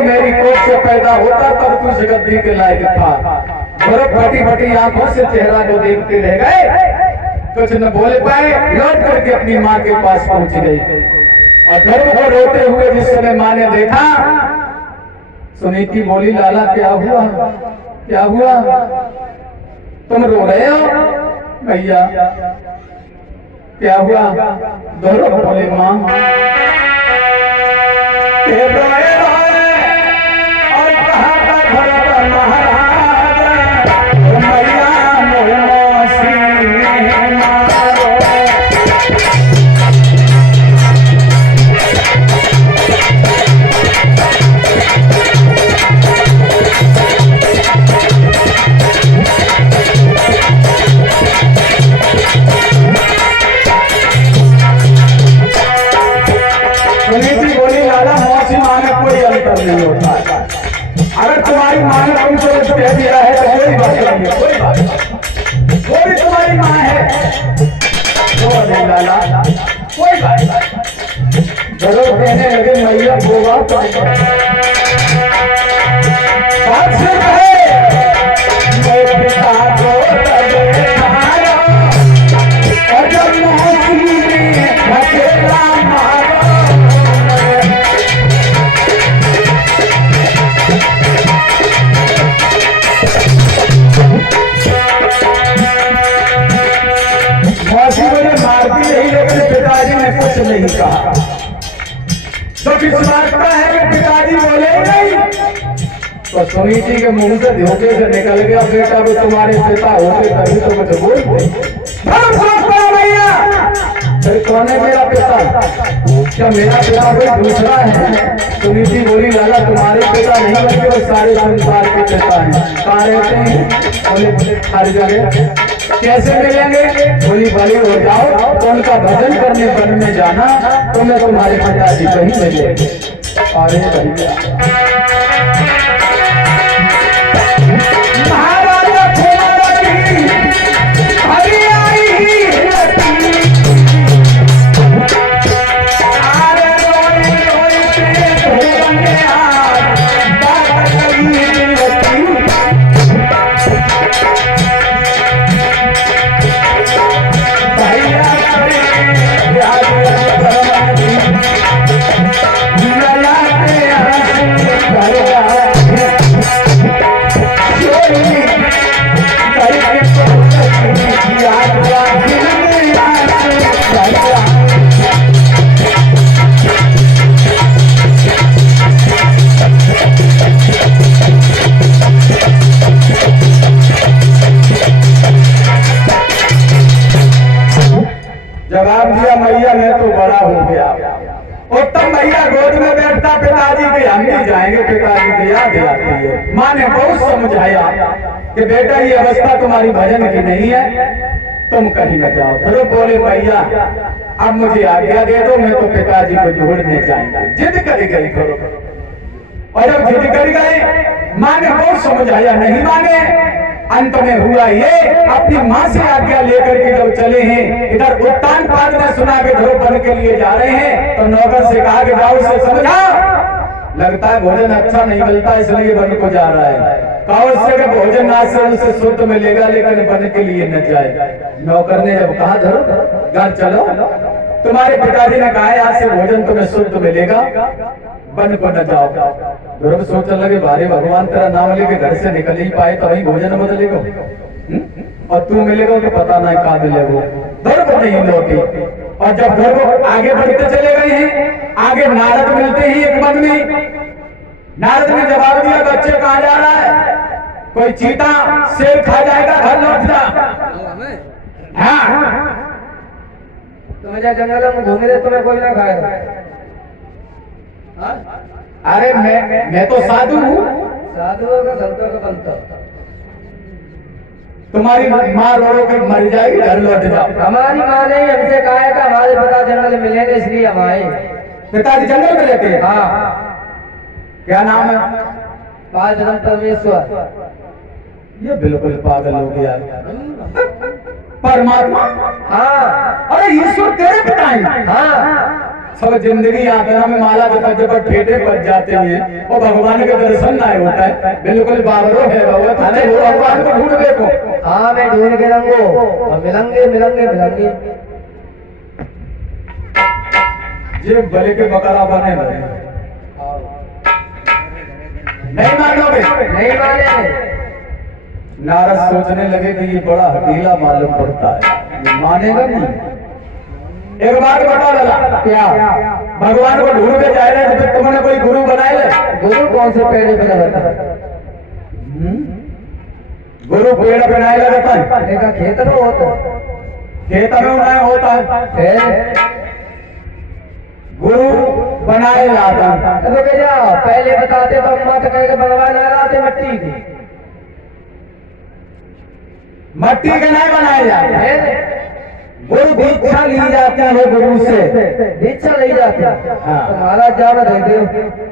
तो मेरी कोख से पैदा होता तब तू जगद्दी के लायक था। बर्फ फटी फटी आंखों से चेहरा को देखते रह गए, कुछ न बोले पाए, लौट करके अपनी माँ के पास पहुंच गई। और गर्भ को रोते हुए जिस समय माँ ने देखा, सुनीति बोली, लाला क्या हुआ, क्या हुआ, तुम रो रहे हो? भैया क्या हुआ? दोनों बोले, माँ और कहा था महाराज, मैया मोसी नहीं होता। अगर तुम्हारी माँ ने तुमसे कुछ कह दिया है तो कोई बात नहीं, कोई बात नहीं, वो भी तुम्हारी माँ है, तो नहीं लाला कोई बात नहीं। जरूर कहने लगे, मैया वो बात से कहे, मेरे पिता को और जब मौसी ने अकेला मारो, मारती नहीं, लेकिन पिताजी ने कुछ नहीं कहा। तो किस बात का है कि पिताजी बोले नहीं? तो सुनीति के मुंह से धोखे से निकल गया, बेटा वो तुम्हारे पिता होते तभी तो मुझे बोलते। भैया फिर कौन है मेरा पिता? क्या मेरा पिता कोई दूसरा है? सुनीति बोली, लाला तुम्हारे पिता नहीं बल्कि वो सारे संसार के पिता हैं। कहाँ रहते हैं? बोले हर जगह। कैसे मिलेंगे? बोली, बड़ी हो जाओ तो उनका भजन करने वन में जाना, तो मैं तुम्हारे पिताजी कहीं मिलेंगे। अरे भैया महाराजा कुमारी हरी आई जवाब दिया, मैया मैं तो बड़ा हो गया। उत्तम मैया गोद में बैठता, पिताजी के हम भी जाएंगे, पिताजी की याद आती है। माँ ने बहुत समझाया कि बेटा ये अवस्था तुम्हारी भजन की नहीं है, तुम कहीं न जाओ। फिर बोले, भैया अब मुझे आज्ञा दे दो, मैं तो पिताजी को जोड़ने जाएंगे। जिद कर गई करो, और जब जिद कर गए, माँ ने बहुत समझाया, नहीं माने। अंत में हुआ ये, अपनी माँ से आज्ञा लेकर के जब चले हैं, इधर उत्तान पाद ने सुना के ध्रुव बन के लिए जा रहे हैं, तो नौकर से कहा कि जाओ से समझा, लगता है भोजन अच्छा नहीं मिलता इसलिए वन को जा रहा है। कहा से भोजन आज से उसे शुद्ध मिलेगा, लेकिन वन के लिए न जाए। नौकर ने जब कहा, ध्रुव घर चलो, तुम्हारे पिताजी ने कहा आज से भोजन तुम्हें शुद्ध मिलेगा, वन को न जाओ। ध्रुव सोचने लगे, भारे भगवान तेरा नाम लेके घर से निकल ही पाए तो वही भोजन बदलेगा, और तू मिलेगा तो पता नहीं कहाँ मिलेगा। ध्रुव नहीं लौटी, और जब ध्रुव आगे बढ़ते चले गए हैं, आगे नारद मिलते ही एक वन में। नारद ने जवाब दिया, बच्चे कहाँ जा रहा है? कोई चीता शेर खा जाएगा, घर लौट जा। हाँ तुम्हें जंगल में घूमे तुम्हें कोई ना खाएगा। अरे मैं तो साधु हूँ। साधुओं का संतों का बनता। तुम्हारी माँ रो के मर जाएगी, घर लौट जाओ। हमारी माँ ने हमसे कहा है कि हमारे पिता जंगल में मिलेंगे, इसलिए हम आए। पिताजी जंगल में रहते हैं? हाँ। क्या नाम है? पार्वती परमेश्वर। ये बिल्कुल पागल हो गया। परमात्मा? हाँ। अरे ईश्वर तेरे पिता हैं? हाँ। सब जिंदगी आत्मा में माला जब ठेठे बच जाते हैं और भगवान के दर्शन ना होता है, बिल्कुल बाबरो है बाबा, तुझे वो भगवान को ढूंढ देखो। हाँ मैं ढूंढ के रंगो और मिलेंगे मिलेंगे मिलेंगे। ये बले के बकरा बने बने नहीं मानोगे? नहीं माने। नारद सोचने लगे कि ये बड़ा हकीला मालूम पड़ता है, ये मानेगा नहीं। एक बात बता लगा, क्या? भगवान को ढूंढ के जा रहे हैं, तो तुमने कोई गुरु बनाए ले? गुरु कौन से पेड़ पे लगाता है? गुरु पेड़ बनाए लगाता है? देखा खेत में होता है, खेत में उन्हें होता है, फिर गुरु बनाए जाता है। तो रुक जाओ, पहले बताते तो अम्मा तो कह के भगवान आ रहा थे मट्टी की। मट्टी के नहीं बनाए जाते हैं, फिर गुरु दीक्षा ली जाती है गुरु से। दीक्षा ली जाती है। हाँ। तो महाराज जाना दे दो।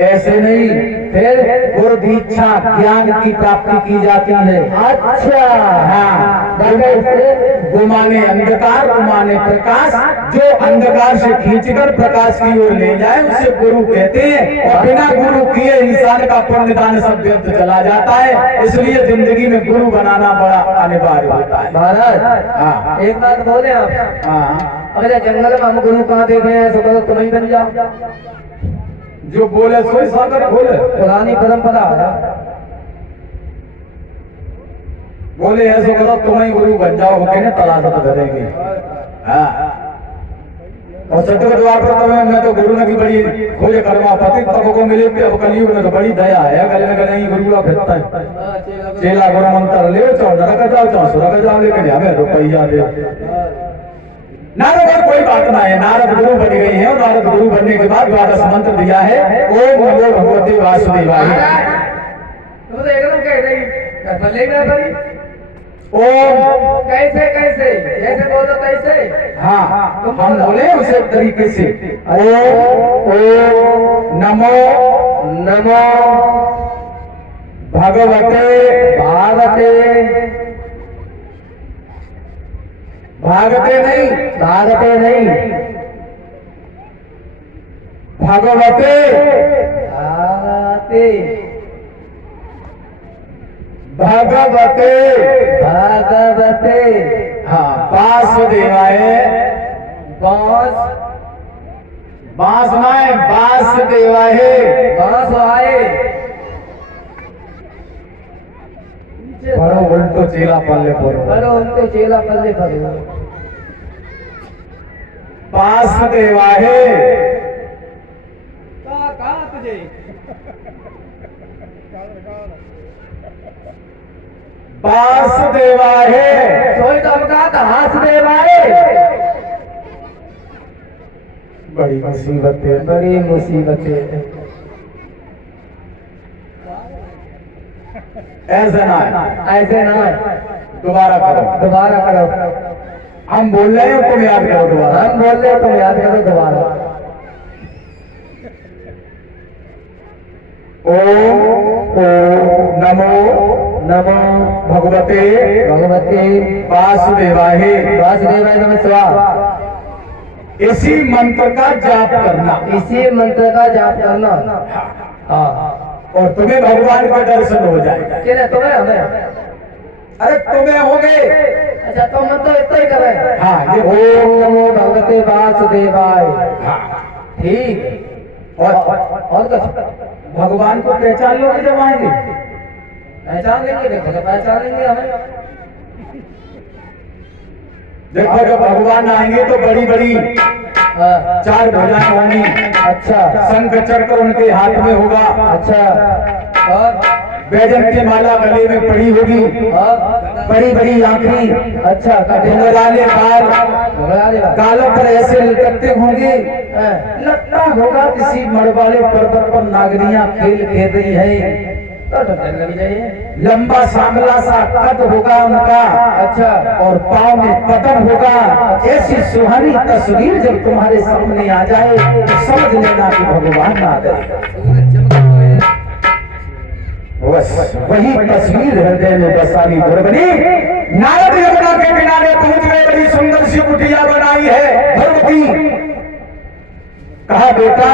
ऐसे नहीं, फिर गुरु दीक्षा ज्ञान की प्राप्ति की जाती है। अच्छा हाँ, कैसे? गुमाने अंधकार गुमाने प्रकाश, जो अंधकार से खींचकर प्रकाश की ओर ले जाए उसे गुरु कहते हैं। और बिना गुरु किए इंसान का पुण्य दान सब व्यर्थ चला जाता है, इसलिए जिंदगी में गुरु बनाना बड़ा अनिवार्य होता है। महाराज हाँ एक बात बोले आप, हाँ, अगर जंगल में हम गुरु कहाँ देखे हैं, सो करो तुम ही बन जाओ। जो बोले सोई सागर बोले, पुरानी परंपरा है। बोले ऐसा करो तुम ही गुरु बन जाओ, कहने तलाश करेंगे। हाँ, और सत्य द्वार पर तुम्हें मैं तो गुरु ने की बड़ी खोज करवा पाती, तब को मिले कि अब कलयुग में तो बड़ी दया है, गले में गले ही गुरु का फिरता है। चेला गुरु मंत्र ले चाहो नरक जाओ, चाहो सुरक जाओ, लेकिन हमें रुपया दे। नारद और कोई बात ना है, नारद गुरु बन गए हैं और नारद गुरु बनने के बाद द्वादश मंत्र दिया है, ओम नमो भगवते वासुदेवाय। तुम तो एकदम कह रही भले ना भली। ओम कैसे कैसे जैसे बोलो तैसे? हाँ, हम बोले उसे तरीके से, ओम नमो नमो भगवते भागते भागते नहीं, भागते नहीं, भगवते भागते भगवते भागवते। हाँ, वासुदेवाय। बांस बांस माए वासुदेवाय। बांस आए। बड़ो उल्टो चेला पल्ले पड़ो, बड़ो उनको चेला पल्ले पड़ो। वासुदेवाय। कहाँ तुझे? वासुदेवाय। सोई तो हम कहा था हासदेवाय। बड़ी मुसीबत है, बड़ी मुसीबत है। ऐसा ना है, ऐसे ना है। दोबारा करो, दोबारा करो। हम बोल रहे हैं तुम याद करो दोबारा। हम बोल रहे हो तुम याद करो दोबारा। ओम नमो नमो भगवते भगवते वासुदेवाय। वासुदेवाय नमः। इसी मंत्र का जाप करना, इसी मंत्र का जाप करना। हाँ, और तुम्हें भगवान का दर्शन हो जाएगा। किने तुम्हें हमें? अरे तुम्हें हो गए। अच्छा तो मन तो इतना ही कर रहे हैं। हाँ, ये ओम नमो भगवते वासुदेवाय। हाँ, ठीक। और भगवान को पहचान लोगे जब आएंगे? पहचान लेंगे, देखो तो पहचान लेंगे हमें। देखो जब भगवान आएंगे तो बड़ी बड़ी हाँ, 4 भुजाएं होंगी। अच्छा शंख चक्र उनके हाथ में होगा। अच्छा। और वैजयंती माला गले में पड़ी होगी। बड़ी बड़ी आंखें, अच्छा घुंघराले बाल, गालों पर ऐसे लटकते होंगे, लगता होगा किसी मड़वाले पर्वत पर नागरियां खेल खेल रही है। लंबा सांवला सा कद होगा उनका। अच्छा। और पाँव में पतन होगा। ऐसी सुहानी तस्वीर जब तुम्हारे सामने आ जाए तो समझ लेना कि भगवान आ गए। बस वही तस्वीर हृदय में बसानी दुर्बनी। नारद यमुना के किनारे पहुंच गए, बड़ी सुंदर सी कुटिया बनाई है ध्रुव की। कहा बेटा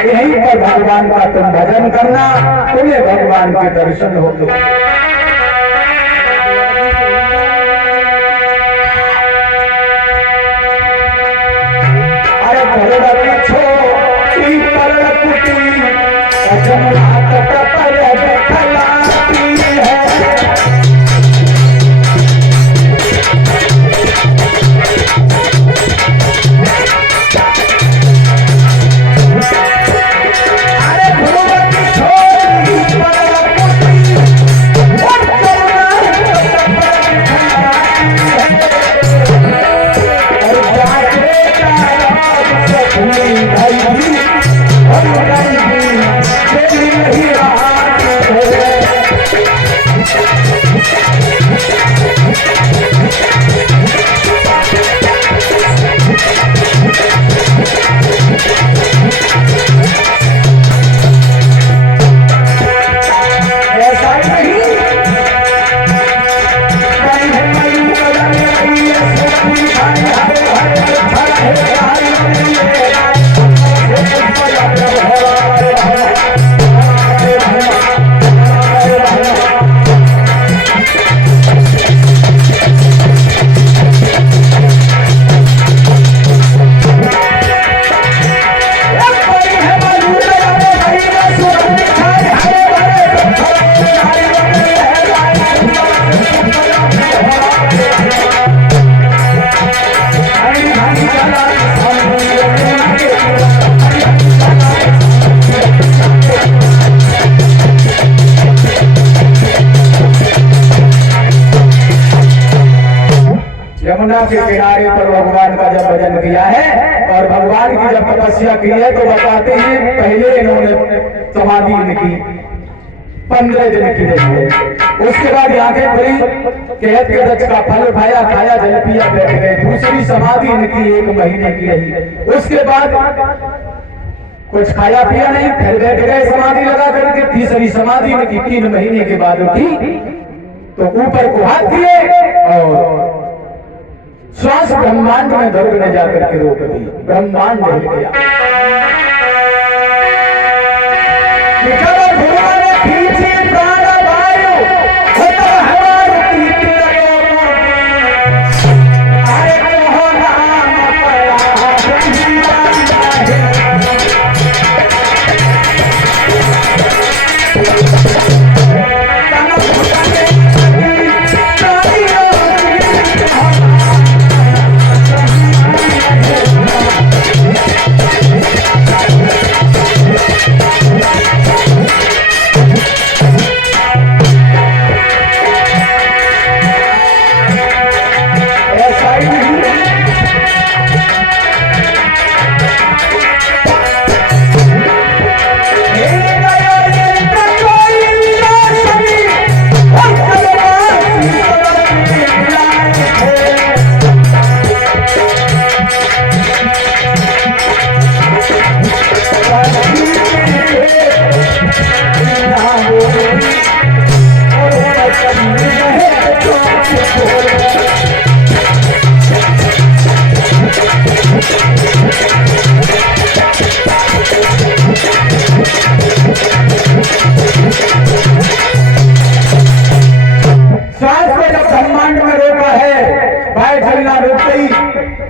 यहीं पर भगवान का तुम भजन करना, तुम्हें भगवान के दर्शन होंगे। अरे भगवती छोटी पर कुटी जमुना तट पर दिखलाती है। अरे भगवती छोटी पर कुटी जमुना तट पर दिखलाती है। और जाके तारा सपनी भाई और भाई तेरी नहीं रात है। ऐसा ही नहीं कहीं मयूं बजाने लगी है सोनी भाई हरे हरे छड़ा है हरी यमुना के किनारे पर भगवान का जब भजन किया है और भगवान की जब तपस्या की है तो बताते हैं पहले इन्होंने समाधि इनकी 15 दिन की रही है। उसके बाद आगे खुली, कहत के रच का फल खाया, खाया जल पिया, बैठ गए। दूसरी समाधि इनकी 1 महीने की रही। उसके बाद कुछ खाया पिया नहीं, फिर बैठ गए समाधि लगा करके। तीसरी समाधि इनकी 3 महीने के बाद उठी तो ऊपर को हाथ किए और श्वास ब्रह्मांड में ध्रुव ने जाकर के रोक दी। ब्रह्मांड हिल गया। खींची प्राण वायु होता हवा की अरे कहो नाम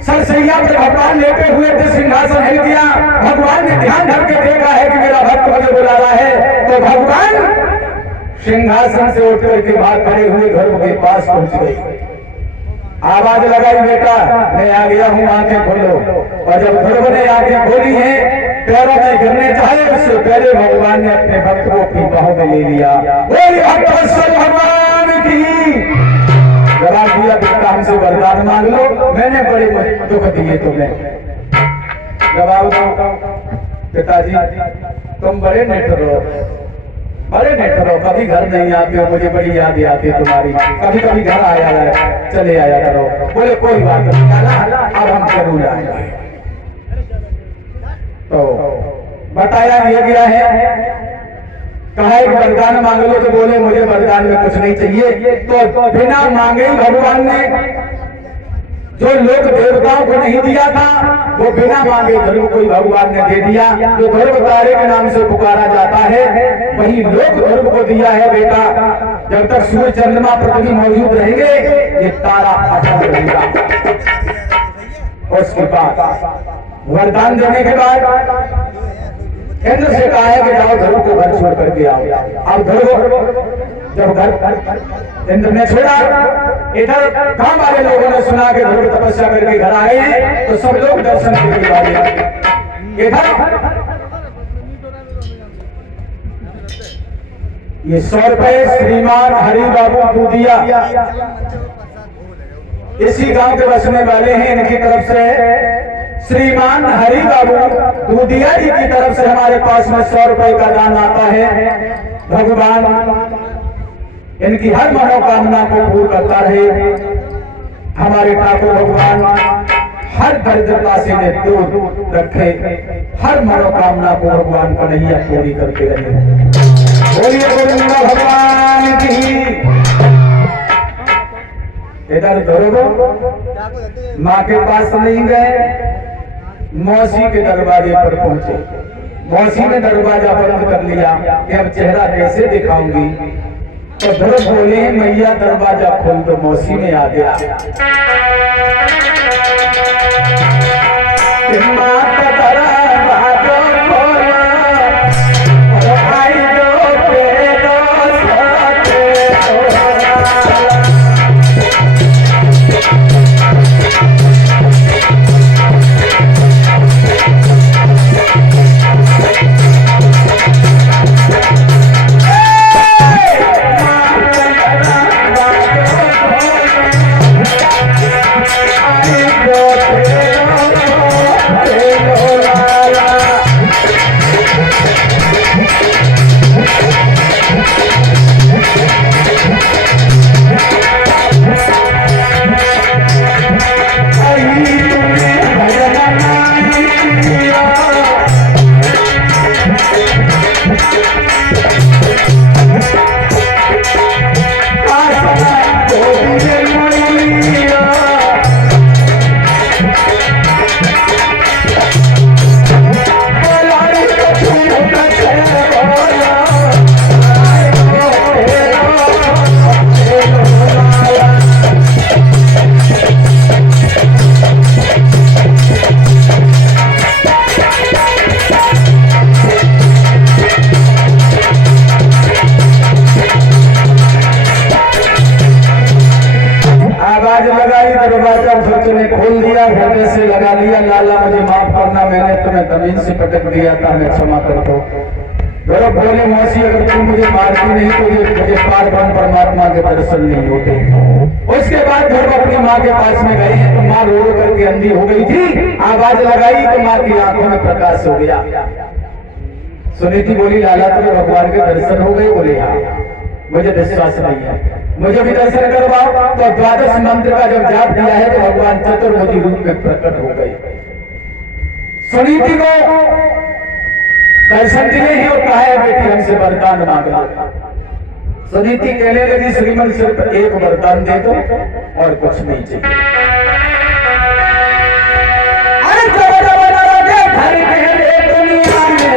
सरसैया पर भगवान लेटे हुए थे, सिंहासन हिल गया। भगवान ने ध्यान धर के देखा है कि मेरा भक्त मुझे बुला रहा है, तो भगवान सिंहासन से उठ करके बाहर खड़े हुए घर के पास पहुंच गए। आवाज लगाई, बेटा मैं आ गया हूँ, आंखें खोलो। और जब ध्रुव ने आंखें खोली हैं, पैरों में गिरने चाहे, उससे पहले भगवान ने अपने भक्त को अपनी बाहों में ले लिया। भगवान की जवाब दिया, बेटा हमसे वरदान मांग लो, मैंने बड़े दुख दिए तुम्हें। जवाब दो, पिताजी तुम बड़े नेटर हो, बड़े नेटर हो, कभी घर नहीं आते हो, मुझे बड़ी याद आती है तुम्हारी। कभी कभी घर आया है, चले आया करो। बोले कोई बात नहीं, अब हम जरूर आएंगे। तो बताया ये गया है कहा एक वरदान मांग लो, तो बोले मुझे वरदान में कुछ नहीं चाहिए। तो बिना मांगे ही भगवान ने जो लोक देवताओं को नहीं दिया था, वो बिना मांगे ध्रुव को भगवान ने दे दिया। जो ध्रुव तारे के नाम से पुकारा जाता है, वही लोक ध्रुव को दिया है। बेटा, जब तक सूर्य चंद्रमा पृथ्वी मौजूद रहेंगे, ये तारा अटल रहेगा। उसके बाद वरदान देने के बाद इंद्र से कहा है कि जाओ ध्रुव को घर छोड़ करके आओ। अब ध्रुव जब घर इंद्र ने छोड़ा, इधर गांव वाले लोगों ने सुना कि ध्रुव तपस्या करके घर आए हैं, तो सब लोग दर्शन के लिए आए। इधर ये 100 रुपए श्रीमान हरि बाबू दूधिया इसी गांव के बसने वाले हैं, इनकी तरफ से श्रीमान हरि बाबू दूधिया जी की तरफ से हमारे पास में 100 रुपए का दान आता है। भगवान इनकी हर मनोकामना को पूर्ण करता रहे। हमारे ठाकुर भगवान हर दरिद्रता से दूर रखे, हर मनोकामना को भगवान कन्हैया पूरी करके रहे। बोलिए गोविंद भगवान की। इधर ध्रुव माँ के पास नहीं गए, मौसी के दरवाजे पर पहुंचे। मौसी ने दरवाजा बंद कर लिया कि अब चेहरा कैसे दिखाऊंगी। तो ध्रुव बोले, मैया दरवाजा खोल दो। मौसी में आ गया, ने खोल दिया, घोड़े से लगा लिया। लाला मुझे माफ करना, मैंने तुम्हें जमीन से पटक दिया था, मैं क्षमा कर दो। ध्रुव बोले, मौसी अगर तुम मुझे मारती नहीं तो मुझे पार ब्रह्म परमात्मा के दर्शन नहीं होते। उसके बाद ध्रुव अपनी माँ के पास में गए हैं, तो माँ रो रो करके अंधी हो गई थी। आवाज लगाई तो माँ की आंखों में प्रकाश हो गया। सुनीति बोली, लाला तुम्हें भगवान के दर्शन हो गए? बोले हाँ। मुझे विश्वास नहीं है, मुझे भी दर्शन करवाओ। तो द्वादश मंत्र का जब जाप दिया है तो भगवान चतुर्भुज रूप में प्रकट हो गए। सुनीति को दर्शन दिए हैं और कहा है, बेटी हमसे वरदान मांगना। सुनीति कहने लगी, श्रीमन सिर्फ एक वरदान दे दो और कुछ नहीं चाहिए। अरे जब घर मेरे दुनिया में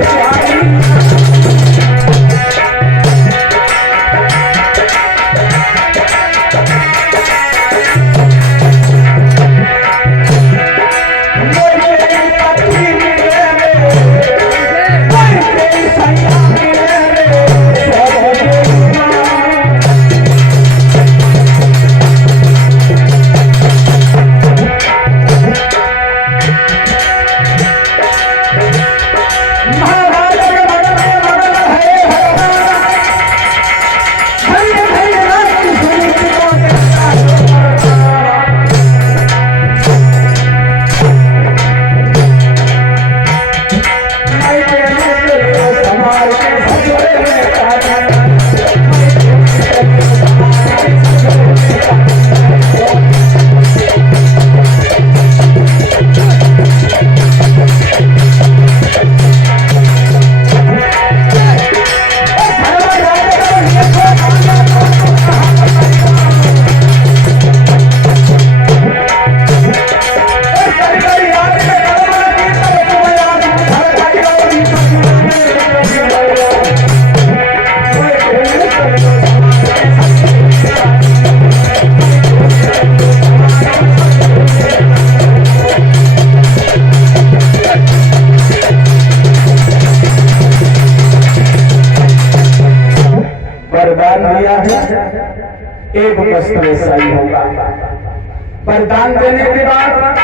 दिया है, एक वस्त्र ऐसा ही होगा। वरदान देने के बाद